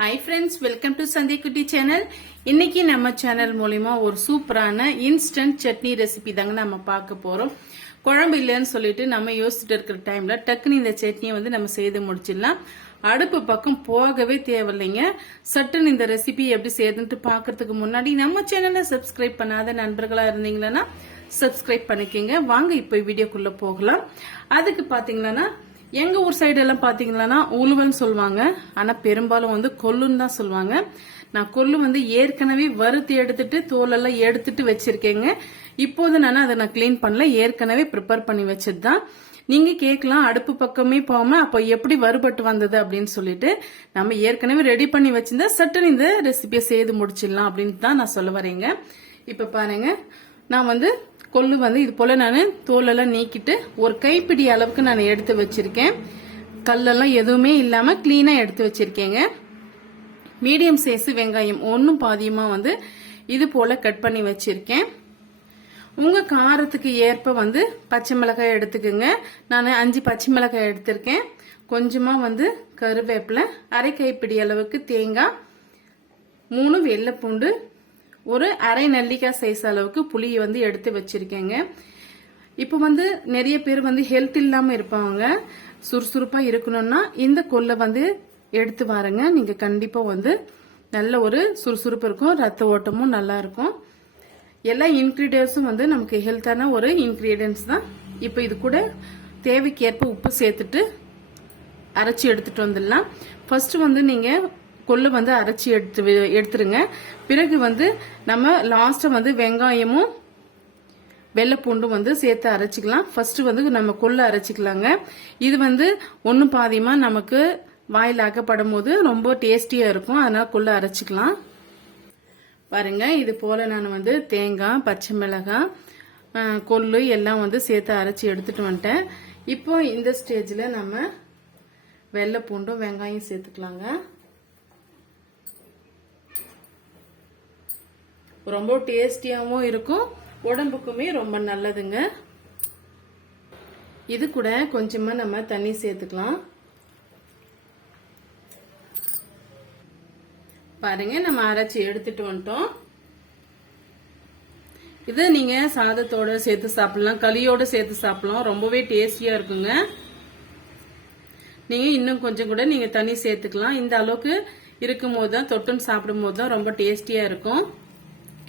Hi friends welcome to Santhikutti channel இன்னைக்கு நம்ம channel மூலிமா ஒரு சூப்பரான இன்ஸ்டன்ட் சட்னி ரெசிபி தாங்க நம்ம பார்க்க போறோம். குழம்பு இல்லைன்னு சொல்லிட்டு நம்ம யோசிச்சுட்டு இருக்கிற டைம்ல டக்குன்னு இந்த சட்னியை வந்து நம்ம செய்து முடிச்சிடலாம். அடுப்பு பக்கம் போகவே தேவையில்லைங்க. சட்டுன்னு இந்த ரெசிபி எப்படி செய்யுதுன்ட்டு பார்க்கறதுக்கு முன்னாடி நம்ம சேனலை சப்ஸ்கிரைப் பண்ணாத நண்பர்களா இருந்தீங்கன்னா சப்ஸ்கிரைப் பண்ணிக்கோங்க. வாங்க இப்போ வீடியோக்குள்ள போகலாம். அதுக்கு பாத்தீங்கன்னா எங்க ஊர் சைடு எல்லாம் பாத்தீங்கன்னா உழுவல்னு சொல்லுவாங்க. ஆனா பெரும்பாலும் வந்து கொல்லுன்னு தான் சொல்லுவாங்க. நான் கொல்லு வந்து ஏற்கனவே வறுத்து எடுத்துட்டு தோலெல்லாம் எடுத்துட்டு வச்சிருக்கேங்க. இப்போது நான் அதை நான் க்ளீன் பண்ணல. ஏற்கனவே ப்ரிப்பேர் பண்ணி வச்சது தான் நீங்க கேட்கலாம். அடுப்பு பக்கமே போகாம அப்போ எப்படி வறுபட்டு வந்தது அப்படின்னு சொல்லிட்டு நம்ம ஏற்கனவே ரெடி பண்ணி வச்சிருந்தா சட்டுன்னு இந்த ரெசிபியை செய்து முடிச்சிடலாம் அப்படின்னு தான் நான் சொல்ல வரேங்க. இப்ப பாருங்க. நான் வந்து கொள்ளு வந்து இது போல நான் தோலெல்லாம் நீக்கிட்டு ஒரு கைப்பிடி அளவுக்கு நான் எடுத்து வச்சிருக்கேன். கல்லெல்லாம் எதுவுமே இல்லாம கிளீனா எடுத்து வச்சிருக்கேங்க. மீடியம் சைஸ் வெங்காயம் ஒன்றும் பாதியமா வந்து இது போல கட் பண்ணி வச்சிருக்கேன். உங்க காரத்துக்கு ஏற்ப வந்து பச்சை மிளகாய் எடுத்துக்கோங்க. நான் அஞ்சு பச்சை மிளகாய் எடுத்திருக்கேன். கொஞ்சமா வந்து கருவேப்பிலை அரை கைப்பிடி அளவுக்கு தேங்காய் மூணு வெள்ளைப்பூண்டு ஒரு அரை நெல்லிக்காய் சைஸ் அளவுக்கு புளியை வந்து எடுத்து வச்சிருக்கேங்க. இப்போ வந்து நிறைய பேர் வந்து ஹெல்த் இல்லாமல் இருப்பாங்க. சுறுசுறுப்பாக இருக்கணும்னா இந்த கொல்லை வந்து எடுத்து வாருங்க. நீங்கள் கண்டிப்பாக வந்து நல்ல ஒரு சுறுசுறுப்பு இருக்கும். ரத்த ஓட்டமும் நல்லா இருக்கும். எல்லா இன்க்ரீடியன்ஸும் வந்து நமக்கு ஹெல்த்தான ஒரு இன்க்ரீடியன்ஸ் தான். இப்போ இது கூட தேவைக்கேற்ப உப்பு சேர்த்துட்டு அரைச்சி எடுத்துட்டு வந்துடலாம். ஃபர்ஸ்ட் வந்து நீங்கள் கொள்ளு வந்து அரைச்சி எடுத்து எடுத்துருங்க. பிறகு வந்து நம்ம லாஸ்ட்டாக வந்து வெங்காயமும் வெள்ளைப்பூண்டும் வந்து சேர்த்து அரைச்சிக்கலாம். ஃபர்ஸ்ட் வந்து நம்ம கொள்ளு அரைச்சிக்கலாங்க. இது வந்து ஒன்று பாதியமாக நமக்கு வாயில் ஆக்கப்படும் போது ரொம்ப டேஸ்டியாக இருக்கும். அதனால் கொள்ளு அரைச்சிக்கலாம். பாருங்க இது போல் நான் வந்து தேங்காய் பச்சை மிளகாய் கொள்ளு எல்லாம் வந்து சேர்த்து அரைச்சி எடுத்துட்டு வந்துட்டேன். இப்போ இந்த ஸ்டேஜில் நம்ம வெள்ளை பூண்டும் வெங்காயம் சேர்த்துக்கலாங்க. ரொம்ப டேஸ்டியாகவும் இருக்கும். உடம்புக்குமே ரொம்ப நல்லதுங்க. இது கூட கொஞ்சமாக நம்ம தண்ணி சேர்த்துக்கலாம். பாருங்க நம்ம அரைச்சி எடுத்துட்டு வந்துட்டோம். இது நீங்க சாதத்தோட சேர்த்து சாப்பிடலாம். களியோட சேர்த்து சாப்பிடலாம். ரொம்பவே டேஸ்டியா இருக்குங்க. நீங்க இன்னும் கொஞ்சம் கூட நீங்க தண்ணி சேர்த்துக்கலாம். இந்த அளவுக்கு இருக்கும் போது தான் தொட்டுன்னு சாப்பிடும் போது தான் ரொம்ப டேஸ்டியா இருக்கும்.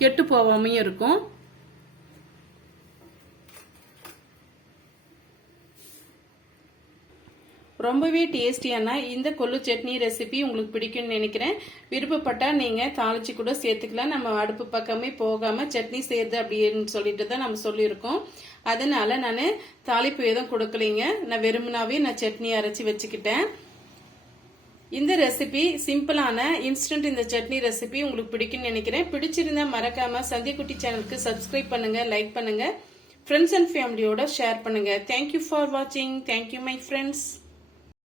கெட்டு போகாமையும் இருக்கும். ரொம்பவே டேஸ்டியான இந்த கொள்ளு சட்னி ரெசிபி உங்களுக்கு பிடிக்கும்னு நினைக்கிறேன். விருப்பப்பட்டால் நீங்கள் தாளிச்சு கூட சேர்த்துக்கலாம். நம்ம அடுப்பு பக்கமே போகாமல் சட்னி செய்யுது அப்படின்னு சொல்லிட்டு தான் நம்ம சொல்லியிருக்கோம். அதனால நான் தாளிப்பு எதுவும் கொடுக்கலைங்க. நான் வெறுமனாவே நான் சட்னி அரைச்சி வச்சுக்கிட்டேன். இந்த ரெசிபி சிம்பிளான இன்ஸ்டன்ட் இந்த சட்னி ரெசிபி உங்களுக்கு பிடிக்கும்னு நினைக்கிறேன். பிடிச்சிருந்தா மறக்காம சந்தியக்குட்டி சேனலுக்கு சப்ஸ்கிரைப் பண்ணுங்க லைக் பண்ணுங்க. ஃப்ரெண்ட்ஸ் அண்ட் ஃபேமிலியோட ஷேர் பண்ணுங்க. தேங்க்யூ ஃபார் வாட்சிங் தேங்க்யூ மை ஃப்ரெண்ட்ஸ்